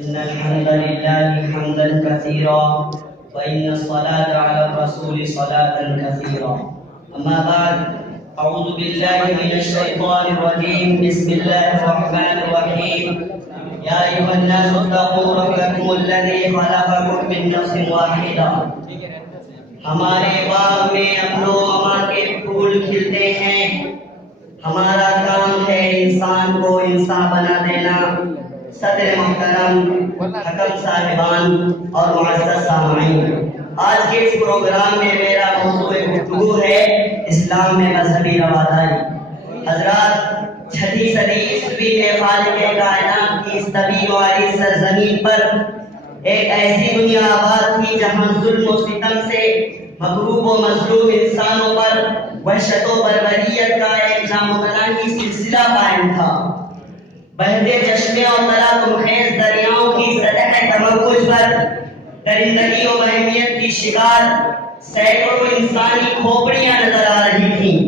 إن الحمد لله حمدا كثيرا وإن الصلاة على الرسول صلاة كثيرا. أما بعد، أعوذ بالله من الشيطان الرجيم. بسم الله الرحمن الرحيم. يا أيها الناس اتقوا ربكم الذي خلقكم من نفس واحدة. ہمارے باغ میں امن و امان کے پھول کھلتے ہیں. ہمارا کام ہے انسان کو انسان بنا دینا. صدر محترم، حکم صاحبان اور معزز سامعین، آج کے اس پروگرام میں میرا موضوع گفتگو ہے اسلام میں مذہبی رواداری. حضرات، 6 صدی عیسوی میں خالق کائنات کی اس طویل والی سرزمین پر ایک ایسی دنیا آباد تھی جہاں ظلم و ستم سے مغلوب و مظلوم انسانوں پر وحشت و بربریت کا ایک نامتناہی سلسلہ قائم تھا. بہتے چشمے اور تلاطم خیز دریاؤں کی سطح تمرکز پر درندگی و بہیمیت کی شکار سینکڑوں انسانی کھوپڑیاں نظر آ رہی تھیں.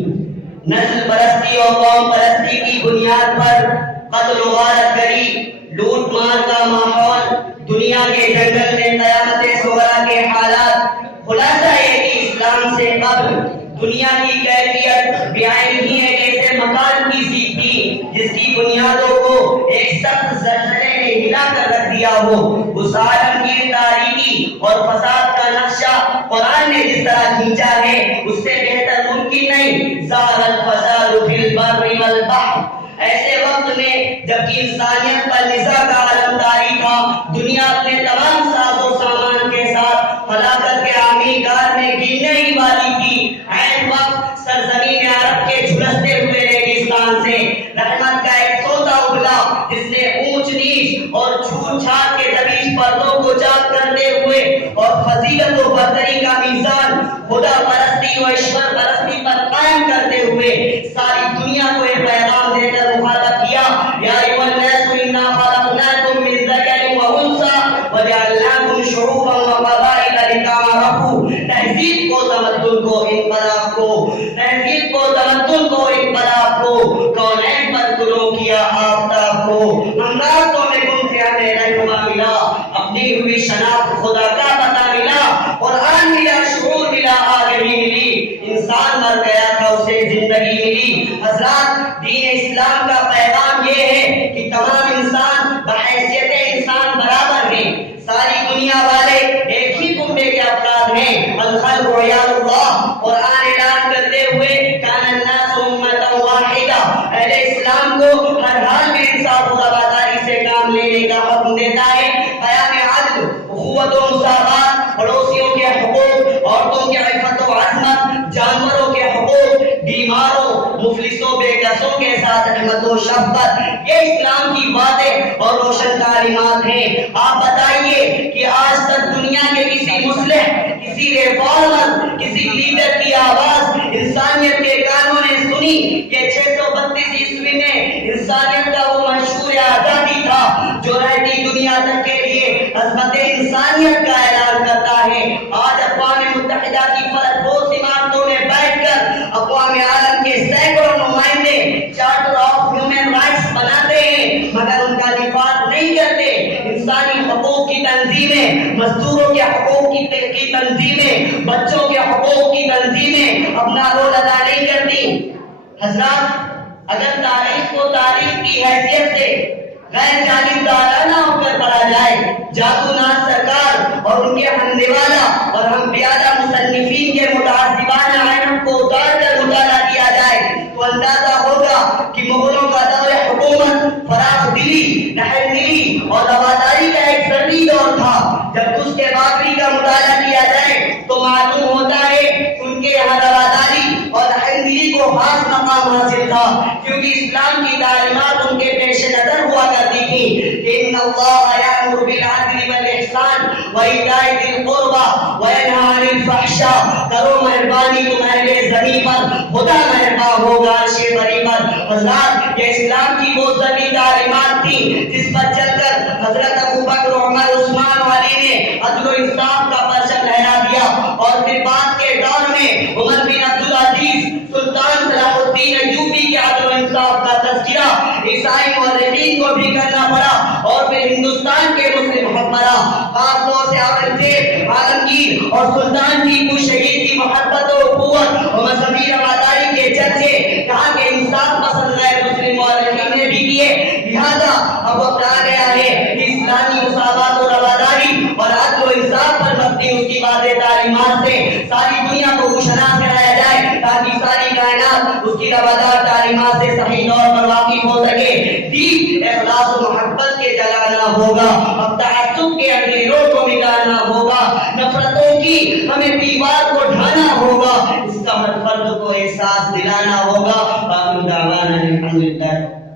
نسل پرستی اور قوم پرستی کی بنیاد پر قتل و غارت گری، لوٹ مار کا ماحول، دنیا کے جنگل میں قیامت صغریٰ کے حالات. خلاصہ یہ کہ اسلام سے قبل دنیا کی کیفیت بیان ہی ایک ایسے مکان کی سی تھی جس کی بنیادوں کو ایک سخت زلزلے نے ہلا کر رکھ دیا ہو. اس عالم کی تاریکی اور فساد کا نقشہ قرآن نے جس طرح کھینچا ہے اس سے بہتر ممکن نہیں. ظہر الفساد فی البر والبحر. ایسے وقت میں جبکہ انسانیت پر نزاع کا عالم طاری تھا، دنیا اپنے تمام ساز و سامان کے ساتھ ہلاکت کے آمینگار میں گرنے ہی والی تھی. عین وقت سرزمین عرب کے جھلستے ہوئے ریگستان سے رحمت کا ایک سوتا ابلا جس نے اونچ نیچ اور چھوٹ چھاٹ کے دبیش پردوں کو چاک کرتے ہوئے اور فضیلت و برتری کا میزان خدا پرستی و ایشور پرستی پر قائم کرتے ہوئے ساری دنیا کو ایک پیغام دے کر مخاطب کیا. یا ایھا الناس انا خلقناکم من ذکر و انثی وجعلناکم شعوبا وقبائل لتعارفوا. تہذیب کو، تمدن کو، انقلاب کو، تہذیب کو، تمدن کو، انقلاب کو، کونین پر گلو کیا آفتاب کو. ہم راستوں میں گم تھے، ہمیں رہنما ملا، اپنی ہوئی شناخت خدا کا پتہ ملا، قرآن ملا، شعور ملا، آگہی ملی. انسان مر گیا تھا، اسے زندگی ملی. حضرات، دین اسلام کا پیغام یہ ہے کہ تمام انسان بحیثیت انسان برابر ہیں. ساری دنیا والے ایک ہی کنبے کے افراد ہیں. الخلق عیال اللہ. قرآن اعلان کرتے ہوئے کان الناس امۃ واحدہ، اہل اسلام کو ہر حال میں انصاف و رواداری سے کام لینے کا حکم دیتا ہے. قیام عدل، اخوت و مساوات، پڑوسیوں کے حقوق، عورتوں کی عفت و عصمت، جانوروں کے حقوق، بیماروں، مفلسوں، بے کسوں کے ساتھ رحمت و شفقت، یہ اسلام کی باتیں اور روشن تعلیمات ہیں. آپ بتائیے کہ آج تک دنیا کے کسی مصلح، کسی ریفارمر، کسی لیڈر کی آواز انسانیت کے کانوں نے سنی کہ 632 عیسوی میں انسانیت کا وہ منشور آزادی تھا جو رہتی دنیا تک کے لیے عظمت انسانیت کا اعلان کرتا ہے. آج اقوام متحدہ کی فرق بوس عمارتوں میں بیٹھ کر اقوام عالم کے سینکڑوں نمائندے چارٹر آف ہیومن رائٹس بناتے ہیں مگر ان کا دفاع نہیں کرتے. انسانی حقوق کی تنظیمیں، مزدوروں کے حقوق کی تنظیمیں، بچوں کے حقوق کی تنظیمیں اپنا رول ادا نہیں کرتی. حضرات، اگر تاریخ کو تاریخ کی حیثیت سے غیر جانبدارانہ ہو کر پڑھا جائے، جادو ناز سرکار اور ان کے حملے والا اور ہم پیادہ مصنفین کے متعصبانہ عینوں کو اتار کر مطالعہ کیا جائے تو اندازہ ہوگا کہ مغلوں کا دور حکومت فراخ دلی، رحم دلی اور رواداری کا ایک زرعی دور تھا. جب اس کے باقی کا مطالعہ کیا جائے تو معلوم ہوتا ہے کہ ان کے یہاں رواداری اور رحم دلی کو خاص مقام حاصل تھا کیونکہ اسلام کی تعلیمات ان کے پیش نظر ہوا کرتی تھی. ان اللہ یأمر بالعدل والاحسان وایتاء ذی القربى وینہی عن الفحشاء. کرو مہربانی تم اہل زمین پر، خدا مہربان ہوگا عرش بری پر. حضرات، یہ اسلام کی وہ زمین تعلیمات تھی جس پر چل کر حضرت ابوبکر، عمر، عثمان و علی نے عدل و انصاف کا پرچم لہرا دیا اور پھر بعد کے دور میں عمر بن عبدالعزیز، سلطان صلاح الدین ایوبی کے عدل و انصاف کا تذکرہ، عیسی عیسائی مورخین کو بھی کرنا پڑا اور پھر ہندوستان کے مسلم حکمراں خاص طور سے اورنگزیب عالمگیر اور سلطان ٹیپو شہید کی محبت و قوت اور مذہبی رواداری کے چرچے کہاں کے انصاف پسند غیر مسلم مورخین نے بھی کیے. لہذا اب وقت آ گیا ہے کہ اسلامی مساوات و رواداری اور عدل و انصاف پر مبنی اس کی واضح تعلیمات سے ساری دنیا کو روشناس کرایا جائے تاکہ ساری کائنات اس کی روادار تعلیمات سے صحیح طور پر واقف ہو سکے. دین اخلاص و محبت کے جلانا ہوگا. اب تعصب کے اندھیروں کو مٹانا ہوگا. نفرتوں کی ہمیں دیوار کو ڈھانا ہوگا. اس کا ہر فرد کو احساس دلانا ہوگا. باقی دعوانا الحمدللہ.